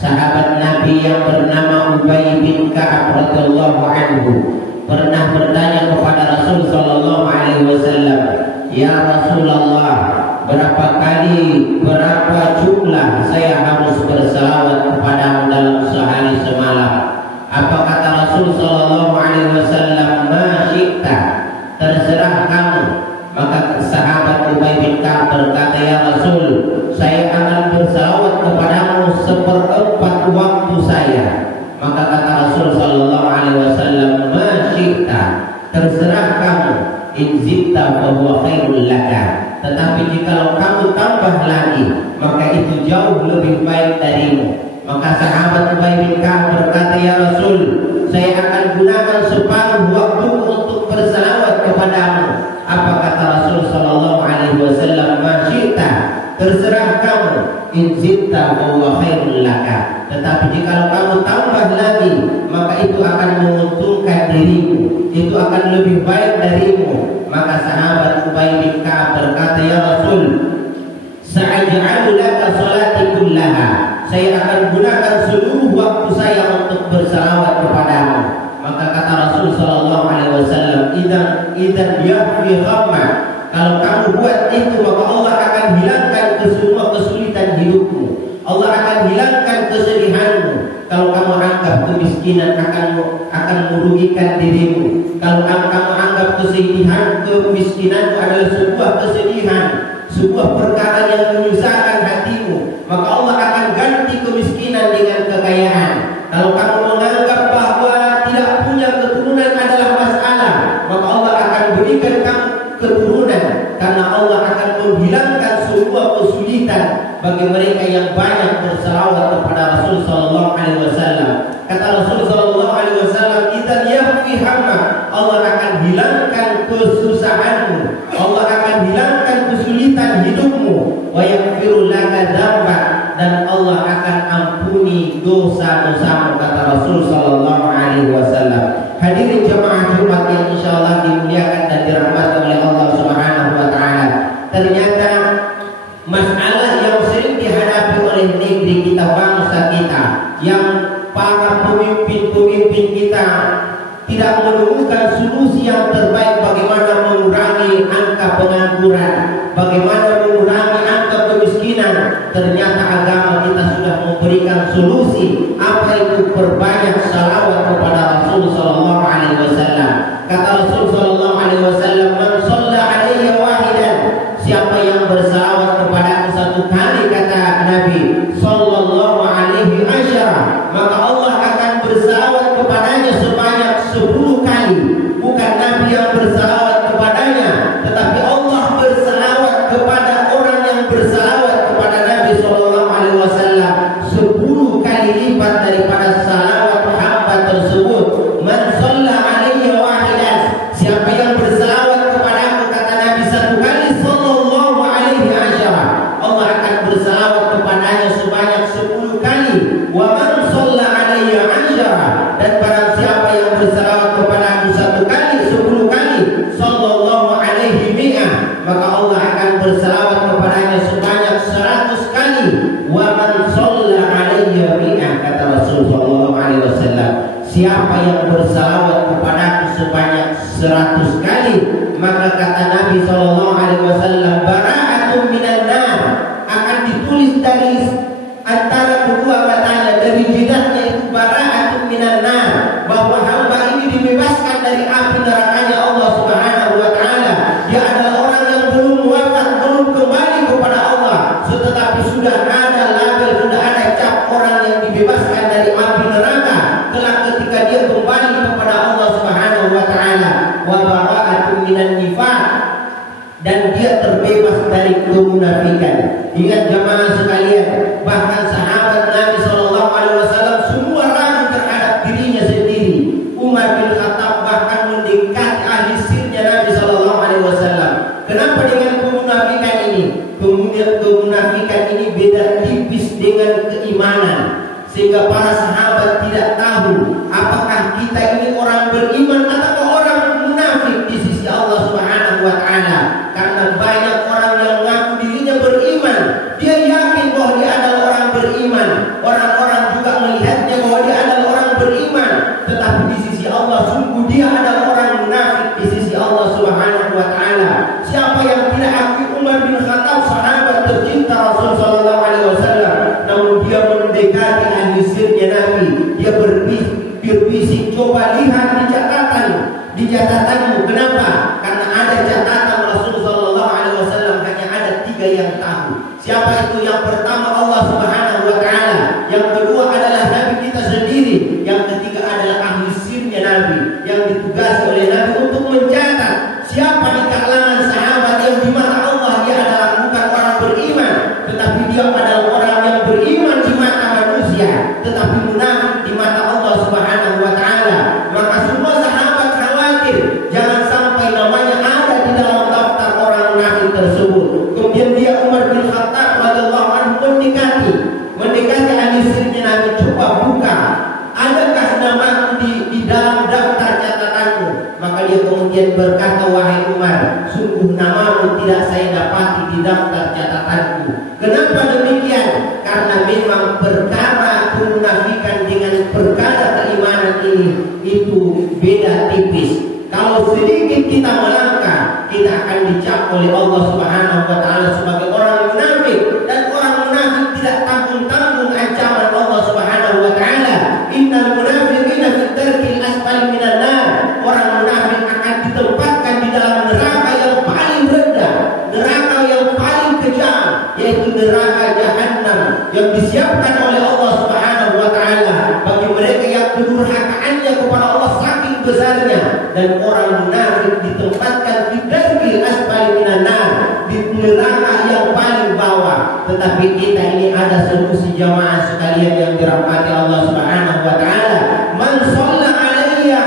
sahabat Nabi yang bernama Ubay bin Ka'ab radhiyallahu anhu pernah bertanya kepada Rasul sallallahu alaihi wasallam, "Ya Rasulullah, berapa jumlah saya harus berselawat kepadamu dalam sehari semalam?" Apa kata Rasul sallallahu alaihi wasallam? "Ma syi'ta, terserah kamu." Maka sahabat Ubay bin Ka'ab berkata, "Ya Rasul, saya akan berselawat kepadamu seperempat waktu saya." Maka kata Rasul sallallahu alaihi wasallam, "Ma syi'ta, terserah kamu. In zidta fa huwa khairul laka." Tetapi jika kamu tambah lagi, maka itu jauh lebih baik darimu. Maka sahabat Ubay bin Ka'ab berkata, "Ya Rasul, saya akan gunakan separuh waktu untuk berselawat kepadamu." Apa kata Rasul sallallahu alaihi wasallam? "Ma syi'ta, terserah kamu. In zidta fa huwa khairul laka." Tetapi jika kamu tambah lagi, maka itu akan menguntungkan dirimu, itu akan lebih baik darimu. Maka sahabat Ubay bin Ka'ab berkata, "Ya Rasul, sa'aj'alu laka salati kullaha." Saya akan gunakan seluruh waktu saya untuk berselawat kepadamu. Maka kata Rasul sallallahu alaihi wasallam, "Idzan yahfi ghamma." Kalau kamu buat itu, maka Allah akan hilangkan semua kesulitan hidupmu. Allah akan hilangkan kesedihanmu. Kalau kamu anggap kemiskinan akan merugikan dirimu, kalau kamu anggap kemiskinan adalah sebuah kesedihan, sebuah perkara yang menyusahkan hatimu, maka Allah akan ganti kemiskinan dengan kekayaan. Kalau kamu menganggap bahwa tidak punya keturunan adalah masalah, maka Allah akan berikan kamu keturunan, karena Allah akan menghilangkan semua kesulitan bagi mereka yang banyak berselawat kepada Rasul sallallahu alaihi wasallam. Kata Rasul sallallahu alaihi wasallam, "Idzan yahfi hamma." Allah akan hilangkan kesusahanmu, Allah akan hilangkan kesulitan hidupmu, wa yaghfiru laka dzambak, dan Allah akan ampuni dosa-dosamu, kata Rasul sallallahu alaihi wasallam. Hadirin jemaah Jumat yang insyaallah dimuliakan dan dirahmati oleh Allah Subhanahu wa taala. Ternyata masalah yang sering dihadapi oleh negeri kita, bangsa kita, yang para pemimpin-pemimpin kita tidak menemukan solusi yang terbaik bagaimana mengurangi angka pengangguran, bagaimana mengurangi angka kemiskinan. Ternyata agama kita sudah memberikan solusi. Apa itu? Perbanyak salawat kepada Rasul sallallahu alaihi wasallam. Kata Rasul sallallahu alaihi wasallam, "Man shalla alayya wahidan." Siapa yang bersalawat kepadaku satu kali, kata Nabi sallallahu alaihi asyara, maka Allah akan bersalawat kepadanya sebanyak 10 kali. Bukan Nabi yang bersalawat kepadanya, tetapi Allah bersalawat kepada orang yang bersalawat kepada Nabi sallallahu alaihi wasallam 10 kali lipat daripada salawat hamba tersebut. Man shalla alayya wahidan. Siapa yang bersalawat kepadaku, kata Nabi, satu kali, sallallahu alaihi asyara, Allah akan bersalawat kepadanya sebanyak 10 kali. Wa man shalla alayya asyara, dan barang siapa yang bersalawat kepadaku satu kali, 10 kali, sallallahu alaihi mi'ah, maka Allah akan bersalawat kepadanya sebanyak 100 kali. Wa man shalla alayya mi'ah, kata Rasul sallallahu alaihi wasallam, siapa yang bersalawat kepadaku sebanyak 100 kali, maka kata Nabi sallallahu alaihi wasallam, bara'atun minan nar, akan ditulis dari antara kedua matanya, dari lidahnya itu bara'atun minan nar, bahwa hamba ini dibebaskan dari api nerakanya Allah Subhanahu wa taala. Dia adalah orang yang belum wafat, belum kembali kepada Allah, tetapi sudah ada label, sudah ada cap orang yang dibebaskan dari api neraka kelak ketika dia kembali kepada Allah Subhanahu wa taala. Wa bara'atun minan nifaq, dan dia terbebas dari kemunafikan. Ingat jamaah sekalian, bahkan sahabat Nabi sallallahu alaihi wasallam semua ragu terhadap dirinya sendiri. Umar bin Khattab bahkan mendekati ahli sirnya Nabi sallallahu alaihi wasallam. Kenapa dengan kemunafikan ini? Kemudian kemunafikan ini beda tipis dengan keimanan, sehingga para sahabat tidak tahu apakah kita ini orang beriman atau orang munafik di sisi Allah Subhanahu wa taala. Karena banyak orang yang mengaku dirinya beriman, dia yakin bahwa dia adalah orang beriman. Orang-orang mendekati ahli sirnya Nabi. Dia berbisik, coba lihat di catatanmu. Kenapa? Karena ada catatan Rasul sallallahu alaihi wasallam hanya ada 3 yang tahu. Siapa itu? Yang pertama Allah Subhanahu wa taala, yang kedua adalah Nabi kita sendiri, yang ketiga adalah ahli sirnya Nabi yang ditugasi oleh Nabi untuk mencatat siapa di kalangan sahabat yang di mata Allah dia adalah bukan orang beriman, tetapi dia adalah orang yang beriman di mata manusia, tetapi munafik di mata Allah Subhanahu wa taala. Maka semua sahabat khawatir jangan sampai namanya ada di dalam daftar orang munafik tersebut. Kemudian dia Umar bin Khattab radhiyallahu anhu mendekati ahli sirnya Nabi, coba buka, adakah namaku di dalam daftar catatanmu? Maka dia kemudian berkata, wahai Umar, sungguh namamu tidak saya dapati di daftar catatanku. Kenapa demikian? Karena memang perkara kemunafikan dengan perkara keimanan ini itu beda tipis. Kalau sedikit kita melangkah, kita akan dicap oleh Allah Subhanahu wa taala sebagai orang munafik, dan orang munafik tidak tanggung-tanggung ancaman Allah Subhanahu wa taala. Innal munafiqina fi darkil asfali minan nar. Orang munafik akan ditempatkan di dalam neraka yang paling rendah, neraka yang paling kejam, yaitu neraka Jahannam yang disiapkan oleh Allah Subhanahu wa taala bagi mereka yang kedurhakaannya kepada Allah saking besarnya. Dan orang munafik ditempatkan di darkil asfali minan nar, di neraka yang paling bawah. Tetapi kita ini ada solusi jamaah sekalian yang dirahmati Allah Subhanahu wa taala. Man shalla alayya,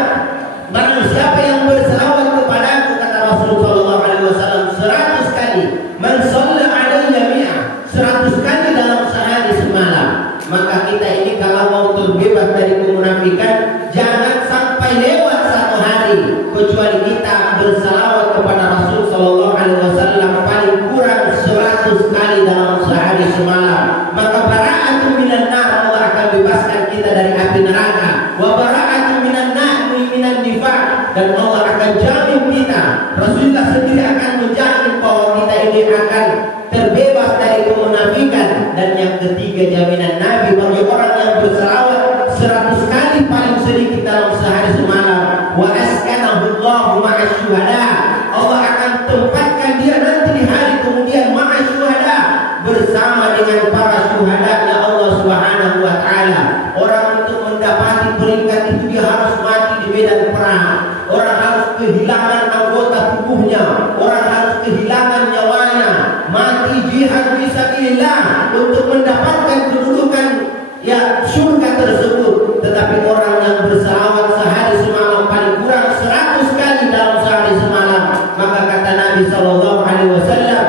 barang siapa yang berselawat kepadaku, kata Rasulullah sallallahu alaihi wasallam 100 kali. Man shalla alayya mi'ah, 100 kali dalam sehari semalam. Maka kita ini kalau mau terbebas dari kemunafikan, jangan sampai lewat 1 hari kecuali kita berselawat kepada Rasul sallallahu alaihi wasallam paling kurang 100 kali dalam sehari semalam. Maka bara'atun minan nar, Allah akan bebaskan kita dari api neraka. Wa bara'atun minan nar minan nifaq, dan Allah akan jamin kita, Rasulullah sendiri akan menjamin bahwa kita ini akan terbebas dari kemunafikan. Dan yang ketiga, jaminan Nabi bagi orang yang berselawat 100 kali paling sedikit dalam sehari semalam, wa askanahu Allahu ma'asy syuhada, Allah akan tempatkan dia nanti di hari kemudian ma'asy syuhada, bersama dengan para syuhada-Nya Allah Subhanahu wa taala. Orang untuk mendapati peringkat itu dia harus mati di medan perang. Orang harus kehilangan anggota tubuhnya, orang harus kehilangan nyawanya, mati jihad fisabilillah untuk mendapatkan kedudukan surga tersebut. Tetapi orang yang berselawat sehari semalam paling kurang 100 kali dalam sehari semalam, maka kata Nabi sallallahu alaihi wasallam,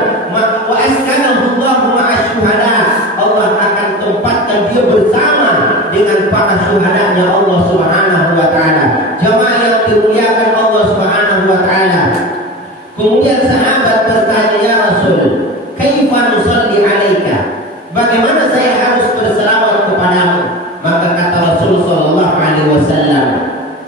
wa askanahu Allahu ma'asy syuhada, Allah akan tempatkan dia bersama dengan para syuhada-Nya Allah Subhanahu wa taala. Jamaah yang dimuliakan Allah Subhanahu wa taala. Kemudian sahabat bertanya, ya Rasul, kaifa nusalli alaika? Bagaimana saya harus berselawat kepadamu? Maka kata Rasul sallallahu alaihi wasallam,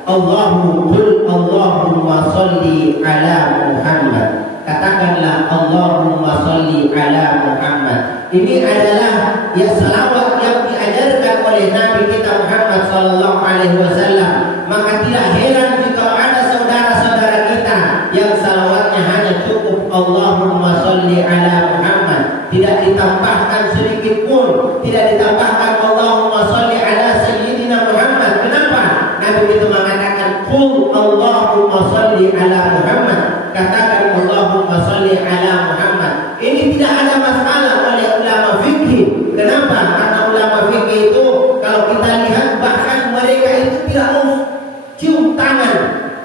Allahumma shalli ala Muhammad. Katakanlah Allahumma shalli ala Muhammad. Ini adalah selawat yang diajarkan oleh Nabi kita Muhammad sallallahu alaihi wasallam. Maka tidak heran jika ada saudara-saudara kita yang salawatnya hanya cukup Allahumma shalli ala Muhammad, tidak ditambahkan sedikit pun, tidak ditambahkan Allahumma shalli ala sayyidina Muhammad. Kenapa? Nabi itu mengatakan qul Allahumma shalli ala Muhammad, katakan Allahumma shalli ala Muhammad. Ini tidak ada masalah oleh ulama fikih. Kenapa? Karena ulama fikih itu kalau kita lihat bahkan mereka itu tidak mau cium tangan.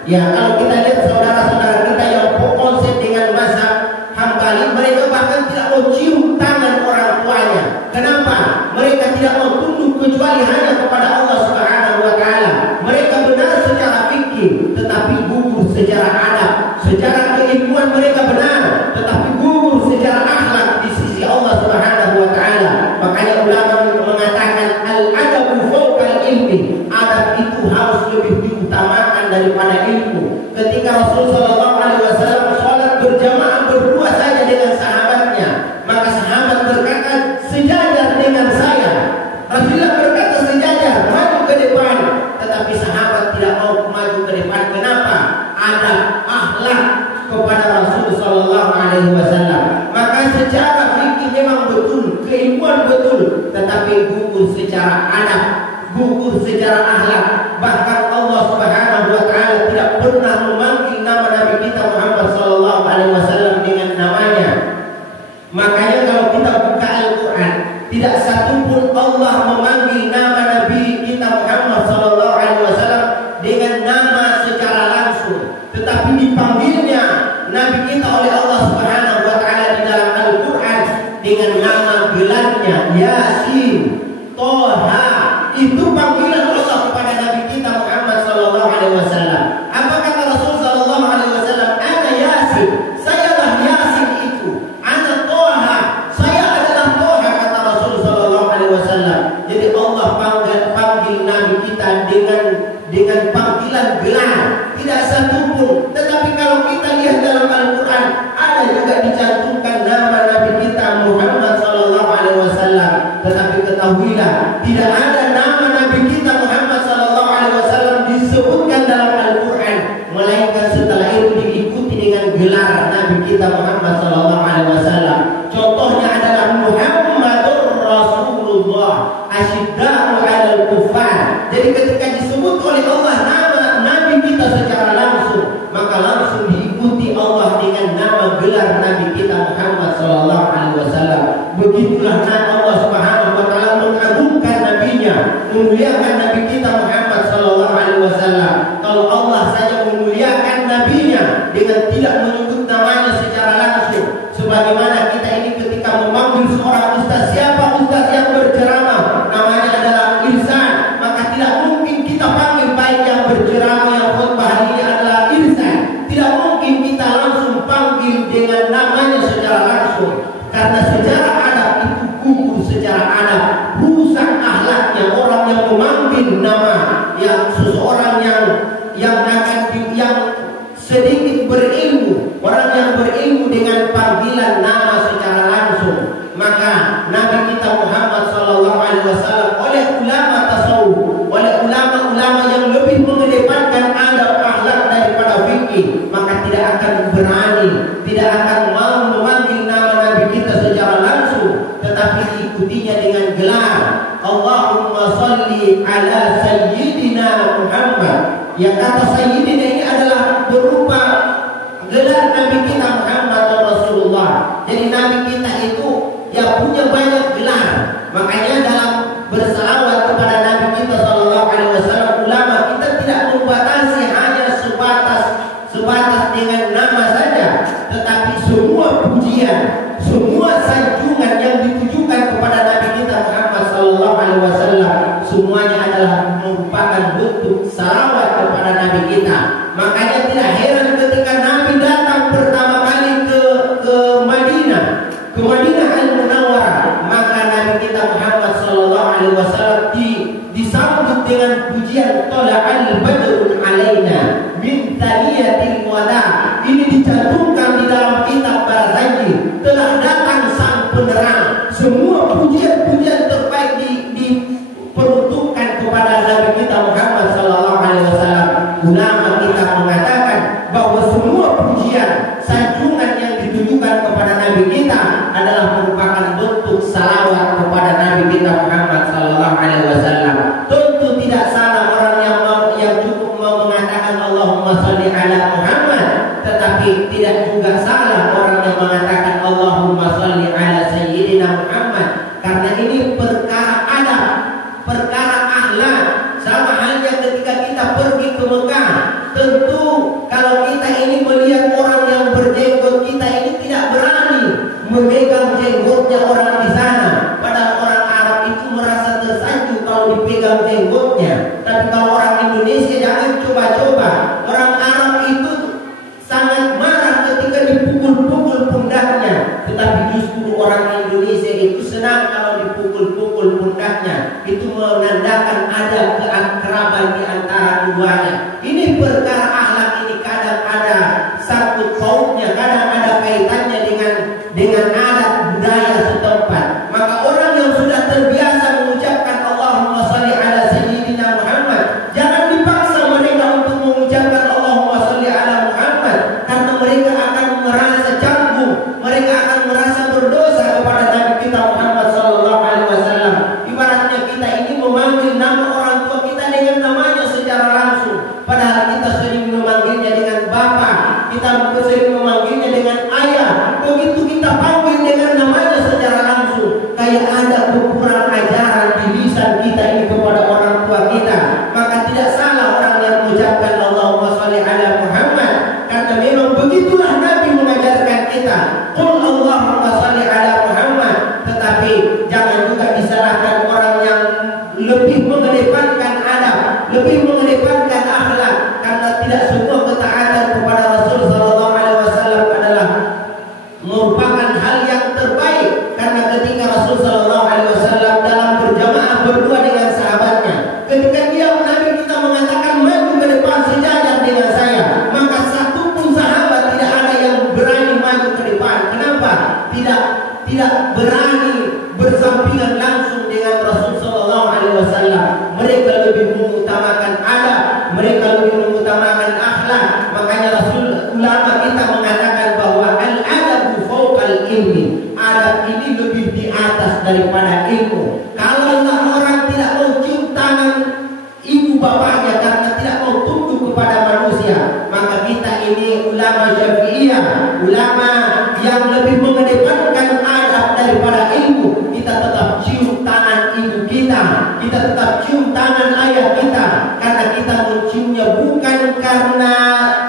Ya, kalau kita lihat saudara-saudara kita yang konsep dengan mazhab Hambali, mereka bahkan tidak mau cium tangan orang tuanya. Kenapa? Mereka tidak mau tunduk kecuali hanya kepada Allah Subhanahu wa taala. Mereka benar secara fikih, tetapi gugur secara adab. Secara keilmuan mereka benar, tetapi gugur secara akhlak di sisi Allah Subhanahu wa taala. Makanya ulama mengatakan al-adabu fawqa ilmi. Adab itu harus lebih diutamakan daripada ilmu. Ketika Rasulullah sallallahu alaihi wasallam salat berjamaah berdua saja dengan sahabatnya, maka sahabat berkata, sejajar dengan saya. Rasulullah berkata sejajar, maju ke depan. Tetapi sahabat tidak mau maju ke depan. Kenapa? Ada akhlak kepada Rasul Sallallahu Alaihi Wasallam. Maka secara fikih memang betul, keilmuan betul, tetapi gugur secara adab, gugur secara akhlak. Bahkan Allah Subhanahu Wa Taala tidak pernah memanggil nama Nabi kita Muhammad Sallallahu Alaihi Wasallam dengan namanya. Makanya kalau kita buka Al-Quran, tidak satupun Allah memanggil nama Nabi kita Muhammad Sallallahu Alaihi Wasallam dengan nama secara langsung, tetapi dipanggilnya Nabi kita oleh Allah Subhanahu Wa Taala di dalam Al-Quran dengan nama gelarnya Yasin, Toha. Itu panggilan Allah kepada Nabi kita Muhammad Sallallahu Alaihi Wasallam. Apa kata Rasul Sallallahu Alaihi Wasallam? Ana Yasin, sayalah Yasin itu. Ana Toha, saya adalah Toha, kata Rasul Sallallahu Alaihi Wasallam. Jadi Allah panggil Nabi kita dengan panggilan gelar, tidak satupun. Tetapi kalau kita lihat dalam Al-Quran, ada juga dicantumkan nama Nabi kita Muhammad Sallallahu Alaihi Wasallam. Tetapi ketahuilah, tidak ada nama Nabi kita Muhammad Sallallahu Alaihi Wasallam disebutkan dalam Al-Quran, melainkan setelah itu diikuti dengan gelar Nabi kita Muhammad Sallallahu Alaihi Wasallam. Contohnya adalah Muhammadur Rasulullah, asyidda'u 'alal kuffar. Jadi ketika disebut oleh Allah nama Nabi kita secara langsung, maka langsung diikuti Allah dengan nama gelar Nabi kita Muhammad Sallallahu Alaihi Wasallam. Begitulah Allah Subhanahu Wa Taala mengagungkan nabinya, memuliakan Nabi kita Muhammad Sallallahu Alaihi Wasallam. Kalau Allah saja memuliakan nabinya dengan tidak menyebut namanya secara langsung, sebagaimana kita ini ketika memanggil seorang ustaz, siapa ustaz yang berceramah, namanya adalah Irsan, maka tidak mungkin kita panggil baik yang berceramah, yang khutbah ini adalah Irsan. Tidak mungkin kita langsung panggil dengan namanya secara langsung, karena secara adab itu gugur secara adab, rusak akhlaknya orang yang memanggil nama yang seseorang yang sedikit berilmu, orang yang berilmu dengan panggilan nama secara langsung. Maka Nabi kita Muhammad Sallallahu Alaihi Wasallam oleh ulama tasawuf, oleh ulama-ulama yang lebih mengedepankan adab akhlak daripada fikih, maka tidak akan berani, tidak akan mau memanggil nama Nabi kita secara langsung, tetapi diikutinya dengan gelar Allahumma salli ala Sayyidina Muhammad. Yang kata Sayyidina ini adalah berupa gelar Nabi kita Muhammad Rasulullah. Jadi Nabi kita itu ya punya banyak gelar. Makanya dalam bersalawat kepada Nabi kita Sallallahu Alaihi Wasallam, ulama kita tidak membatasi hanya sebatas dengan nama saja, tetapi semua pujian, semua sanjungan yang ditujukan kepada Nabi kita Muhammad Sallallahu Alaihi Wasallam, semuanya adalah merupakan bentuk salawat kepada Nabi kita. Makanya tidak heran ketika Nabi datang pertama kali ke Madinah Al-Munawwarah, maka Nabi kita Muhammad Sallallahu Alaihi Wasallam disambut dengan pujian Tala'al Badrun Alaina min Thaniyatil Wada. Ini dicantumkan di dalam kitab Barzanji, telah datang sang penerang. Semua pujian-pujian terbaik diperuntukkan kepada Nabi kita Muhammad Sallallahu Alaihi Wasallam. Ulama kita mengatakan bahwa semua pujian, sanjungan yang ditujukan kepada Nabi kita adalah merupakan bentuk salawat kepada Nabi kita Muhammad Sallallahu Alaihi Wasallam. Tentu tidak salah orang yang cukup mau mengatakan Allahumma sholli ala Muhammad, tetapi tidak juga salah orang yang mengatakan Allahumma sholli ala Sayyidina Muhammad, karena ini perkara adab, perkara akhlak. Sama halnya ketika kita pergi ke Mekah, tentu kalau kita ini melihat orang yang berjenggot, kita ini tidak berani memegang jenggotnya orang di sana. Padahal orang Arab itu merasa tersanjung kalau dipegang jenggotnya. Tapi kalau orang Indonesia jangan coba-coba. Orang Arab itu sangat marah ketika dipukul-pukul pundaknya, tetapi justru orang Indonesia itu senang kalau dipukul-pukul pundaknya. Itu menandakan ada keakraban di antara keduanya. Ini perkara akhlak ini kadang ada sangkut pautnya, kadang ada kaitannya dengan adat budaya setempat. Maka orang yang sudah terbiasa mengucapkan memanggil nama orang tua kita dengan namanya secara langsung, padahal kita sering memanggilnya dengan bapak, kita sering memanggilnya dengan ayah. Begitu kita panggil dengan namanya secara langsung, kayak ada kekurangan ajaran di lisan kita ini kepada orang tua kita. Maka tidak salah orang yang mengucapkan Allahumma sholli ala Muhammad, karena memang begitulah Nabi mengajarkan kita, qul Allahumma sholli ala Muhammad. Tetapi jangan juga disalahkan orang yang lebih mengedepankan adab, lebih mengedepankan akhlak, karena tidak semua ketaatan kepada Rasul sallallahu alaihi wasallam adalah merupakan hal yang terbaik. Karena ketika Rasul sallallahu alaihi wasallam dalam berjamaah berdua dengan sahabatnya, ketika dia Nabi kita mengatakan maju ke depan sejajar dengan saya, maka satu pun sahabat tidak ada yang berani maju ke depan. Kenapa? Tidak berani bersampingan langsung dengan Rasul sallallahu alaihi wasallam. Mereka lebih mengutamakan adab, mereka lebih mengutamakan akhlak. Makanya Rasul ulama kita mengatakan bahwa al-adabu fawqal ilmi. Adab ini lebih di atas daripada ilmu. Kalau orang tidak mau cium tangan ibu bapaknya karena tidak mau tunduk kepada manusia, maka kita ini ulama Syafi'iyah, ulama yang lebih mengedepankan adab daripada ilmu, kita tetap cium tangan ibu kita tetap cium tangan ayah kita, karena kita menciumnya bukan karena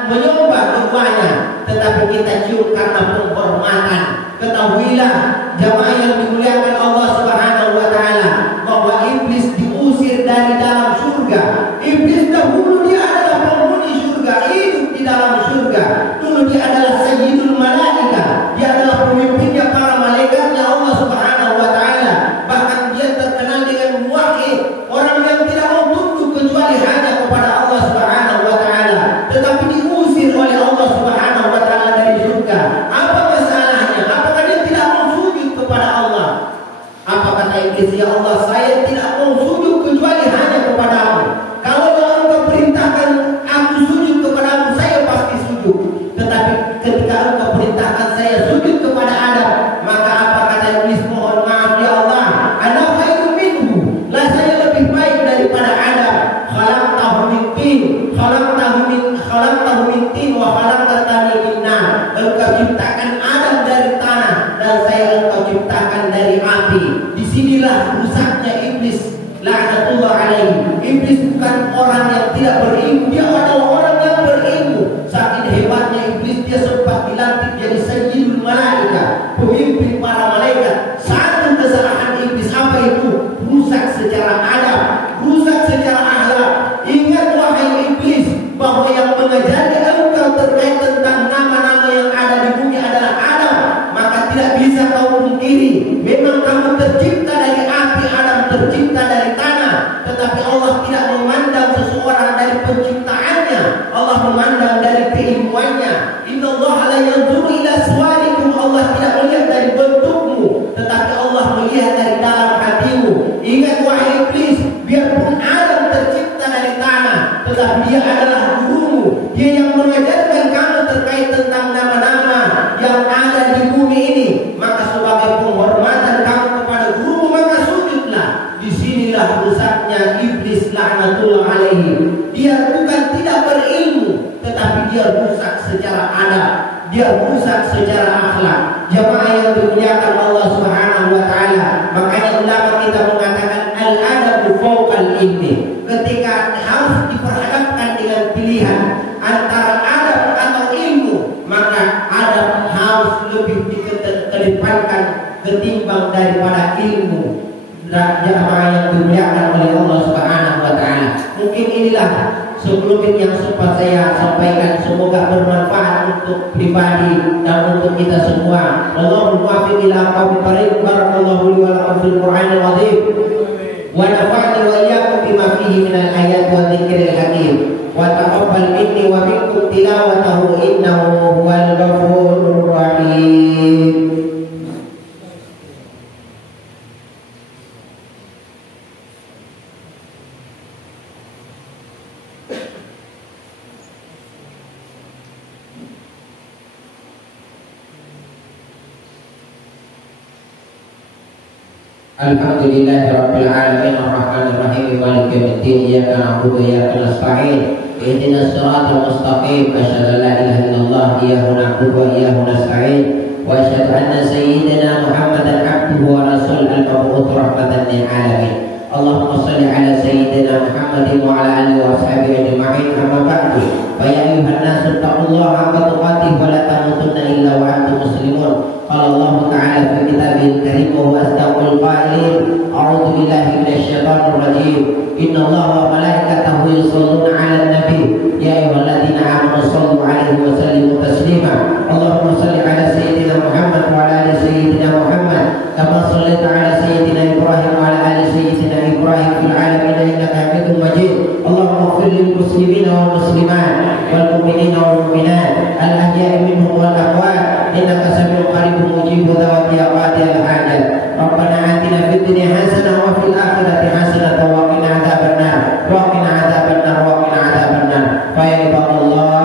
menyombah keduanya, tetapi kita cium karena penghormatan. Ketahuilah jamaah yang dimuliakan Allah Subhanahu wa taala, bahwa iblis diusir dari dalam surga. Iblis dahulu dia adalah penghuni surga, hidup di dalam surga. Dulu dia adalah sayyidul malaika, dia adalah pemimpinnya para malaikatnya Allah Subhanahu wa taala. Bahkan dia terkenal dengan muwahhid, orang yang tidak mau tunduk kecuali hanya kepada Allah Subhanahu wa taala. Tetapi diusir oleh Allah Subhanahu wa taala dari surga. Apa masalahnya? Apakah dia tidak mau sujud kepada Allah? Apa kata iblis? Ya Allah, saya tidak mau sujud kecuali hanya kepadamu. Kalau engkau perintahkan aku sujud kepadamu, saya pasti sujud. Tetapi ketika engkau perintahkan saya sujud kepada Adam, maka apa kata iblis? Mohon maaf ya Allah, ana khairun minhu. Lah saya lebih baik daripada Adam. Khalaqtahu min tin, khalaqtahu min tin wa khalaqtani min nar. Engkau ciptakan Adam dari tanah dan saya engkau ciptakan dari api. Disinilah rusaknya iblis, laknatullah alaihi. Iblis bukan orang yang tidak berilmu, dia adalah orang yang berilmu. Saking hebatnya iblis, dia sempat dilantik jadi sayyidul malaika, pemimpin para malaikat. Satu kesalahan iblis apa itu? Rusak secara adab, rusak secara akhlak. Ingat wahai iblis, bahwa yang mengajari engkau terkait tentang nama-nama yang ada di bumi adalah Adam. Maka tidak bisa kau pungkiri, memang kamu tercipta dari api, Adam tercipta dari tanah. Tetapi Allah tidak memandang seseorang dari penciptaannya, Allah memandang dari keilmuannya. Innallaha la yanzuru ila suwarikum, Allah tidak melihat dari bentukmu, tetapi Allah melihat dari dalam hatimu. Ingat wahai iblis, biarpun Adam tercipta dari tanah, tetapi dia adalah gurumu, dia yang mengajarkan kamu terkait tentang nama-nama yang ada di bumi ini. Maka sebagai penghormatan kamu kepada gurumu, maka sujudlah. Disinilah rusaknya iblis, laknatullah alaihi. Dia bukan tidak berilmu, tetapi dia rusak secara adab, dia rusak secara akhlak. Jamaah yang dimuliakan Allah Subhanahu wa taala, makanya ulama kita mengatakan al-adabu fawqal ilmi. Ketika harus diperhadapkan dengan pilihan antara adab atau ilmu, maka adab harus lebih dikedepankan ketimbang daripada ilmu. Jamaah yang dimuliakan oleh Allah Subhanahu wa taala, mungkin inilah sebelumnya yang sempat saya sampaikan. Semoga bermanfaat untuk pribadi dan untuk kita semua. Allahumma muwaffiq ila aqwamit thariq. Barakallahu li wa lakum fil Qur'anil azim wa nafa'ani wa iyyakum bima fihi minal ayati wa dzikril hakim. Wa taqabbal minni wa minkum tilawatahu innahu huwal ghafurur rahim. Alhamdulillahirabbil alamin arrahmanir rahim maliki yaumiddin iyyaka na'budu wa iyyaka nasta'in ihdinas siratal mustaqim asyhadu an la ilaha illallah iyyahu na'budu wa iyyahu nasta'in wa asyhadu anna sayyidina Muhammadan abduhu wa rasuluhu al-mab'uts rahmatan lil alamin. Allahumma shalli ala sayyidina Muhammadin wa ala alihi wa sahbihi ajma'in amma ba'du. Fa ya ayyuhan nasu taqullaha haqqa tuqatih wa la tamutunna illa wa antum muslimun. Qala Allah ta'ala fi kitabil karim wa huwa asdaqul qailin. A'udzu billahi minasy syaithanir rajim. Innallaha wa malaikatahu yusholluna 'alan nabi. Ya ayyuhalladzina amanu shallu 'alaihi wa sallimu taslima. Allahumma shalli ala sayyidina Muhammad wa ala ali sayyidina Muhammad kama shallaita ala sayyidina Ibrahim wa ala ali sayyidina Ibrahim fil 'alamin innaka Hamidum Majid. Allahumma ighfir lil muslimina wal muslimat wal mu'minina wal mu'minat al ahya'i minhum wal amwat innaka samii'un qaribun mujibud da'wati al hajat. Rabbana atina fid dunya hasanah wa fil akhirati hasanah wa qina adzabannar wa qina adzabannar wa qina adzabannar. Fa ya ibadallah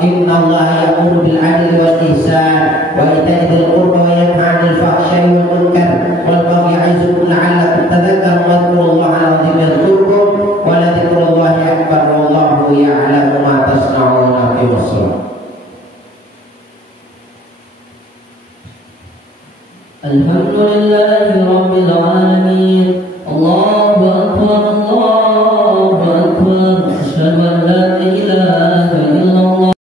innallaha ya'muru bil 'adli wal ihsan wa ita'i dzil qurba wa yanha 'anil fahsya'i wal munkar wal baghi ya'izukum la'allakum tadhakkarun wa dhkurullaha 'azim yadhkurkum wa la dhikrullahi akbar wallahu ya'lamu ma tasna'un. Alhamdulillah.